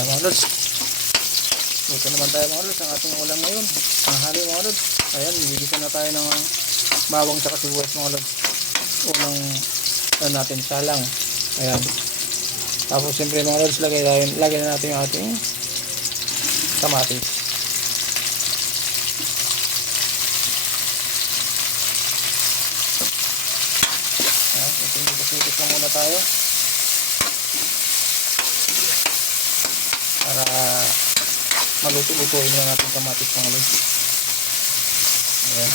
Ayan mga lods. Ito naman tayo mga lods ang ating ulam ngayon. Ang hali mga lods. Ayan, gigisa na tayo ng bawang sa sibuyas mga lods. Unang natin salang. Ayan. Tapos siyempre mga lods, lagay na natin yung ating kamatis. Ayan, itinipis lang muna tayo. Para maluto-lutuin lang natin kamatis mga lods. Ayan.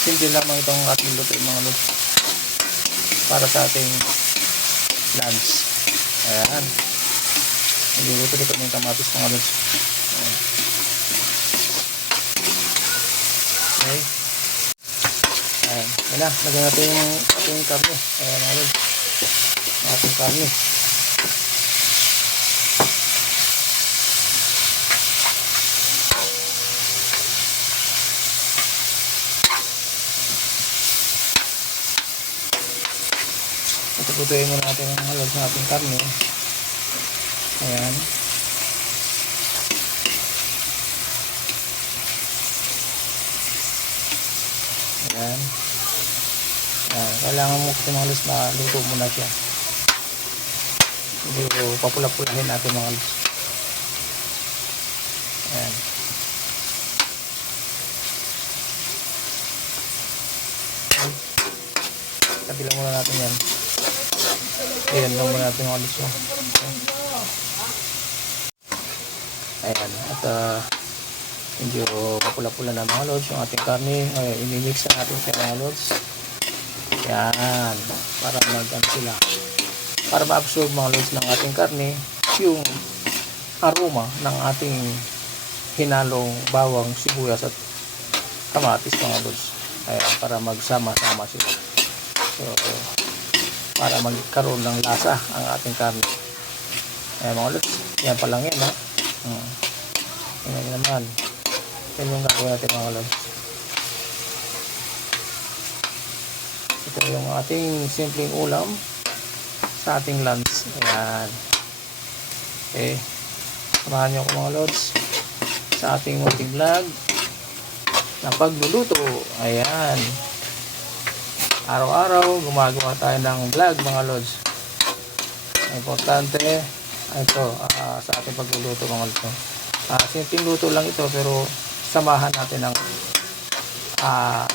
Simple lamang itong ating lutuin mga lods para sa ating lunch. Ayan. Niluluto-luto ng kamatis mga lods. Ayan. Okay. Ayan. Ayan na. Lagyan natin yung ating karne. Ayan mga lods. Ating karne. Tututuin muna natin ang halos na ating karne. Ayan. Ayan. Ayan. Kailangan mo kasi mga halos maluto muna siya. Hindi ko papula-pulahin natin mga halos. Ayan. Tabilang muna natin yan. Ayan lang muna natin mga halos. Ayan. At medyo papula-pula na mga lods yung ating karne. Ngayon, imimix na natin sa mga lods. Yan. Para mag-ano sila. Para ma-absorb mga lods ng ating karne yung aroma ng ating hinalong bawang, sibuyas at kamatis mga lods. Ayan. Para magsama-sama sila. So, para magkaroon ng lasa ang ating karne. Ayan mga lods. Yan pa lang yan ha. Yan naman. Yan yung gagawin natin mga lods. Ito yung ating simpleng ulam sa ating lunch. Ayan. Okay. Samahan nyo ako mga lods sa ating munting vlog ng pagluluto. Ayan. Araw-araw gumagawa tayo ng vlog mga lods. Importante ito sa ating pagluluto mga lods. Simpleng luto lang ito pero samahan natin ng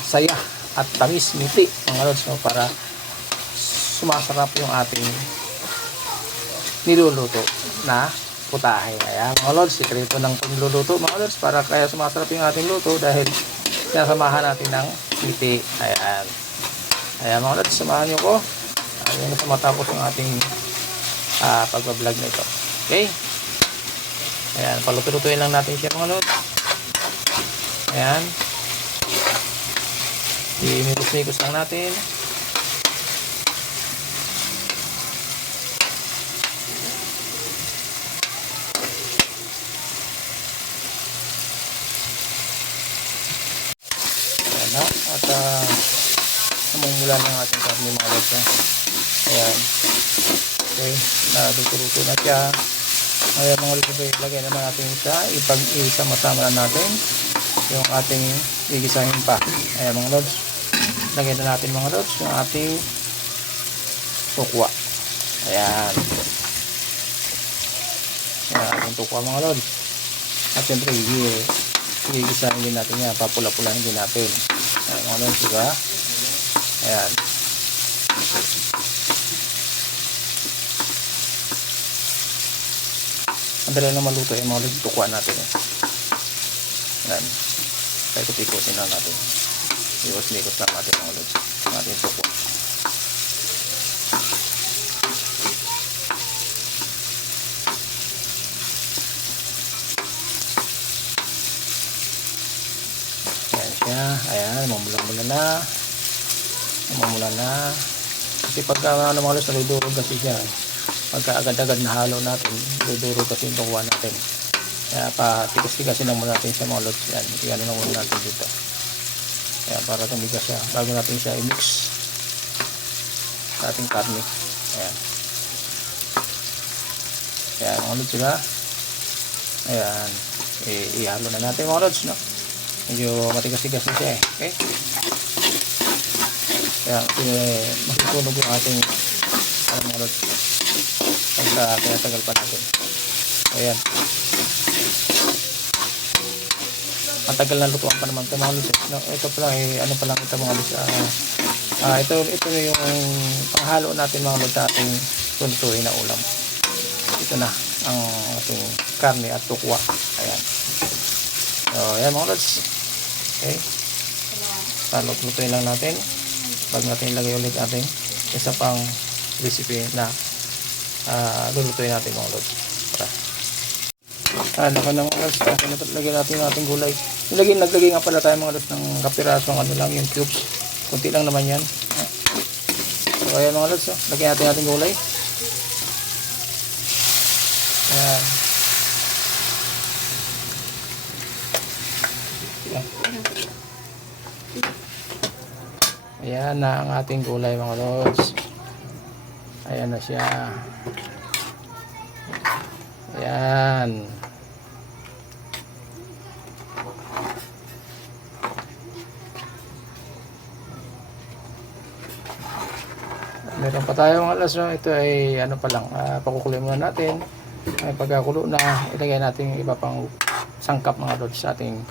saya at tamis ngiti mga lods, no, para sumasarap yung ating niluluto na putahe. Ayan mga lods, sikreto ng pagluluto mga lods, para kaya sumasarap yung ating luto dahil sinasamahan natin ng ngiti. Ayan. Ayan mga lods, samahan nyo ko. Ayan na sa matapos yung ating pagbablog na ito. Okay. Ayan, paluto-lutuin lang natin siya mga lods. Ayan. Imikos-mikos lang natin. Ayan na. At namumula ng ating karne mga lods. Ayan. Okay. Naluto-luto na siya. Ayan mga lods, ilagay naman natin sa ipag-isama-sama natin yung ating gigisahin pa. Ayan mga lods, lagyan na natin mga lods yung ating tukwa. Ayan. Ayan ating tukwa mga lods. At syempre gigisahin din natin yan, papula-pulahin din natin. Ayan mga lods, diba? Ayan. Ang dala na maluto yung mga lods, tukwa natin. Ayan. Kaya ikot-ikotin lang natin. Ikot-ikot lang natin mga lods. Natin tukwa. Ayan siya. Ayan. Mamula-mula na. Mamula na. Kasi pagka mga lods, naludurog kasi siya. Pagka agad-agad na halo natin, naludurog kasi yung tukwa natin. Kaya patigas-tigasin lang muna natin siya mga lods. Yan, iyan lang muna natin dito. Kaya para tumigas siya bago natin siya i-mix sa ating karne. Ayan. Ayan mga lods, diba? Ayan. Ihalo na natin mga lods, no? Medyo matigas-tigas na siya eh. Okay? Kaya masusunog yung ating mga lods. Kaya tagal pa natin. Ayan. Matagal na lutuan pa naman ito mga lods. No, ito pa lang ano pa lang ito mga lods. Ito na yung panghalo natin mga lods sa ating tuntuhin na ulam. Ito na ang ating karne at tukwa. Ayan. So, ayan mga lods. Okay. Lutuin lang natin. Bago natin ilagay ulit ating isa pang recipe na lulutuin natin mga lods. Naka ng lods. Lagyan natin yung ating gulay. Naglagay nga pala tayo mga lods ng kapirasong ano lang yung cubes. Kunti lang naman yan. So ayan mga lods. Lagyan natin ating gulay. Ayan. Ayan na ang ating gulay mga lods. Ayan na siya. Ayan. Meron pa tayo mga lods. Ito ay ano pa lang. Pakukuloy muna natin. Ay pagkakulo na, ilagay natin yung iba pang sangkap mga lods sa ating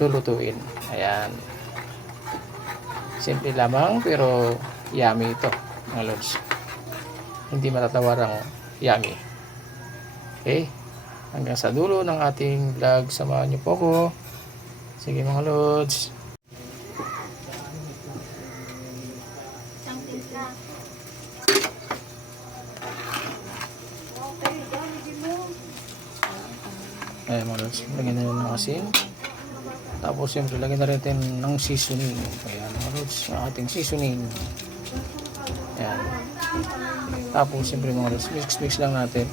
lulutuin. Ayan. Simple lamang pero yummy ito mga lods. Hindi matatawarang yummy. Okay. Hanggang sa dulo ng ating vlog, samahan niyo po ko. Sige mga lods. Ayan mga lods, lagyan na rin ng asin. Tapos siyempre lagyan na rin natin ng seasoning. Ayan mga lods, ang ating seasoning. Ayan. Tapos siyempre mga lods, mix lang natin.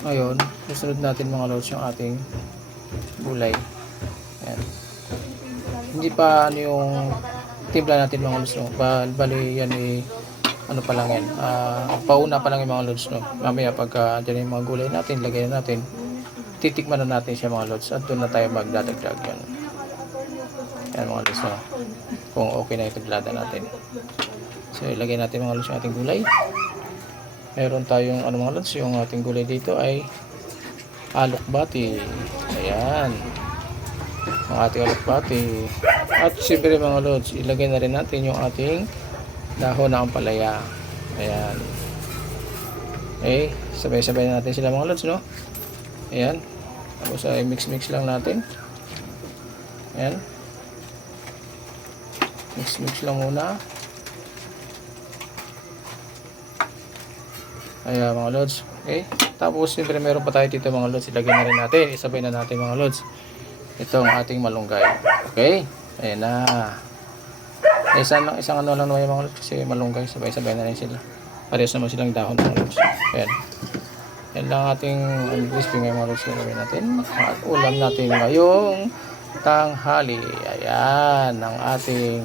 Ngayon, susunod natin mga lods yung ating gulay. Ayan. Hindi pa ano yung timpla natin mga lods, no? Bali yan ano pa lang yan. Pauna pa lang yung mga lods, no? Mamaya pagka dyan yung mga gulay natin, lagay na natin. Titikman na natin siya mga lods at doon na tayo magdadagdag yan. Yan mga lods, no? Kung okay na yung taglada natin. So ilagay natin mga lods yung ating gulay. Meron tayong ano mga lods, yung ating gulay dito ay alokbati. Ayan. Ang ating alokbati. At siyempre mga lods, ilagay na rin natin yung ating dahon na ampalaya. Ayan. Okay, sabay-sabay natin sila mga lods, no? Ayan. Tapos ay mix lang natin. Ayan. Mix lang muna. Ayan mga lods. Okay. Tapos siyempre meron pa tayo dito mga lods. Ilagay na rin natin. Isabay na natin mga lods. Ito ang ating malunggay. Okay. Ayan na. Isang ano lang naman mga lods. Kasi malunggay. Sabay-sabay na rin sila. Parehas naman silang dahon mga lods. Ayan. Yan lang ating crispy ngayon mga lods. Ilagay natin. At ulam natin ngayong tanghali. Ayan. Ang ating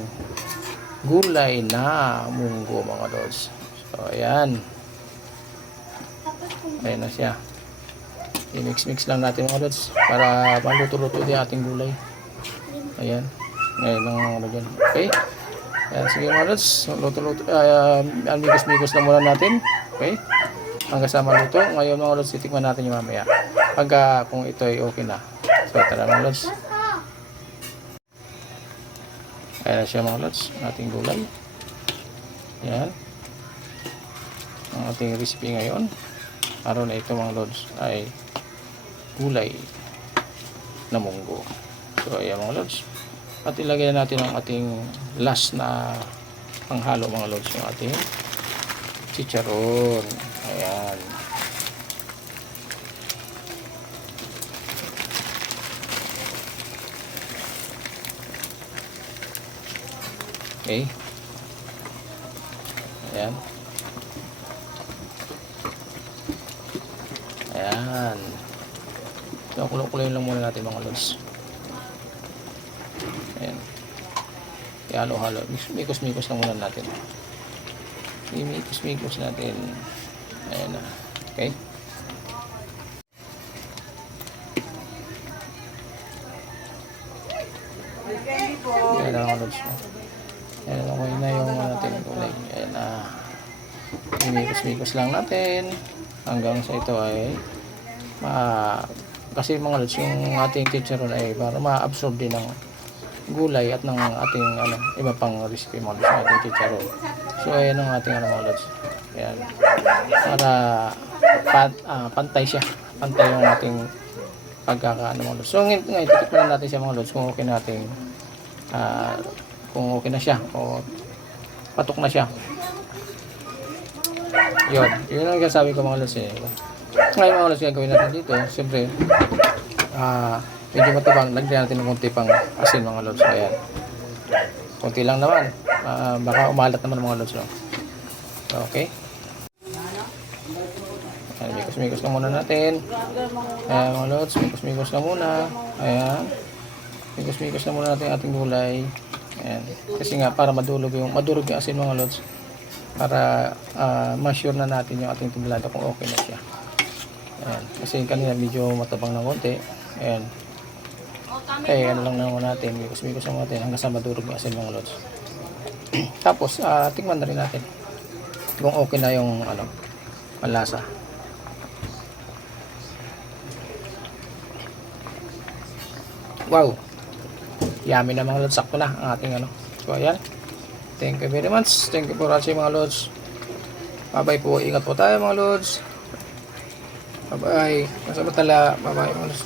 gulay na munggo mga lods. So ayan. Ayan na siya. I-mix lang natin mga lods para maluto-luto din ating gulay. Ayan. Ngayon lang ano dyan. Okay. Ayan. Sige mga lods. Luto-luto. Migos-migos lang muna natin. Okay. Hanggang sa maluto. Ngayon mga lods, titikman natin yung mamaya. Pagka kung ito ay okay na. So tara mga lods. Ayan na siya mga lods. Ating gulay. Ayan. Ang ating recipe ngayon. Araw na ito mga lods ay gulay na munggo. So ayan mga lods. At ilagay na natin ang ating last na panghalo mga lods. Yung ating chicharon. Ayan. Okay. Ayan. Ayan. So, kulo-kuloyin lang muna natin mga lods. Ayan. Halo-halo. Mikos-mikos lang muna natin. Mikos-mikos natin. Ayan na. Okay. Ayan na mga lods. Ayan na, okay na yung natin gulay. Ayan na. Mikos-mikos lang natin. Hanggang sa ito ay kasi mga lods, yung ating chicharon ay para ma-absorb din ng gulay at ng ating iba pang recipe mga lods, yung ating chicharon. So ayan ang ating mga lods. Ayan. Para pantay siya. Pantay yung ating pagkakaano mga lods. So ngayon titikman natin siya mga lods kung okay natin kung okay na siya o patok na siya. Yun ang sabi ko mga lods eh. Ngayon mga lods, gagawin natin dito, siyempre medyo matabang, lagyan natin ng konti pang asin mga lods. Ayan, konti lang naman, baka umalat naman mga lods, no? Okay, ayan, mikos-mikos lang muna natin. Ayan mga lods, mikos-mikos lang muna. Ayan, mikos-mikos lang muna natin ating gulay. Ayan, kasi nga para madurog yung asin mga lods, para ma-sure na natin yung ating timblado kung okay na siya. Ayan, kasi kanina medyo matabang ng konti. Ayan. Okay, ano lang naman natin, mikos-mikos lang natin hanggang sa madurog yung asin mga lods. Tapos, tingnan na rin natin kung okay na yung malasa. Wow! Yummy na mga lods, sakto na ang ating So, ayan. Thank you very much. Thank you for watching mga lods. Bye-bye po. Ingat po tayo mga lods. Bye-bye. Masabatala. Bye-bye mga lods.